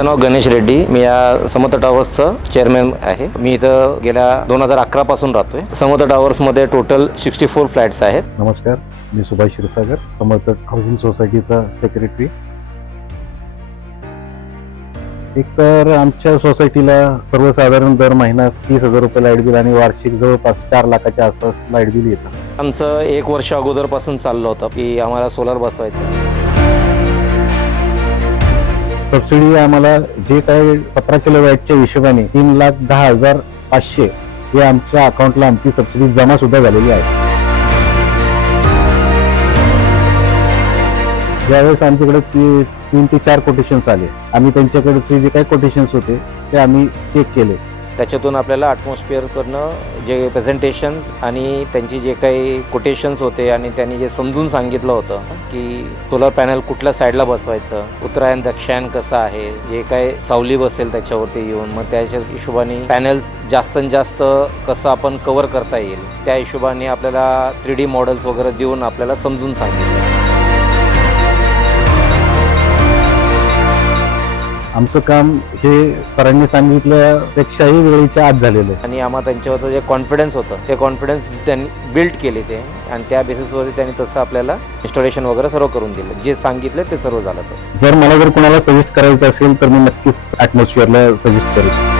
माझं नाव गणेश रेड्डी. मी या समर्थ टावर्सचं चेअरमॅन आहे. मी इथं गेल्या 2011 पासून राहतोय. समर्थ टावर्समध्ये टोटल 64 फ्लॅट्स आहेत. नमस्कार, मी सुभाष क्षीरसागर, समर्थ हाऊसिंग सोसायटीचा सेक्रेटरी. एक तर आमच्या सोसायटीला सर्वसाधारण दर महिना 30,000 रुपये लाईट बिल आणि वार्षिक जवळपास 4 लाखाच्या आसपास लाईट बिल येतं. आमचं 1 वर्ष अगोदरपासून चाललं होतं की आम्हाला सोलर बसवायचं. सबसिडी आम्हाला जे काही 17 किलोवॅटच्या हिशोबाने 3,10,500 हे आमच्या अकाउंटला आमची सबसिडी जमा सुद्धा झालेली आहे. ज्यावेळेस आमच्याकडे 3 ते 4 कोटेशन्स आले, आम्ही त्यांच्याकडचे जे काही कोटेशन्स होते ते आम्ही चेक केले. त्याच्यातून आपल्याला ॲटमॉस्फिअरकडनं जे प्रेझेंटेशन्स आणि त्यांची जे काही कोटेशन्स होते आणि त्यांनी जे समजून सांगितलं होतं की सोलर पॅनल कुठल्या साईडला बसवायचं, उत्तरायण दक्षिणायन कसं आहे, जे काही सावली बसेल त्याच्यावरती येऊन मग त्याच्या हिशोबाने पॅनल्स जास्तीत जास्त कसं आपण कव्हर करता येईल त्या हिशोबाने आपल्याला 3D मॉडेल्स वगैरे देऊन आपल्याला समजून सांगितलं. आमचं काम हे सरांनी सांगितल्यापेक्षाही वेळेच्या आत झालेलं आहे. आणि आम्हाला त्यांच्यावरचं जे कॉन्फिडन्स होतं ते कॉन्फिडन्स त्यांनी बिल्ड केले ते, आणि त्या बेसिसवरती त्यांनी तसं आपल्याला इन्स्टॉलेशन वगैरे सर्व करून दिलं. जे सांगितलं ते सर्व झालं तसं. जर मला कुणाला सजेस्ट करायचं असेल तर मी नक्कीच ॲटमॉस्फिअरला सजेस्ट करेन.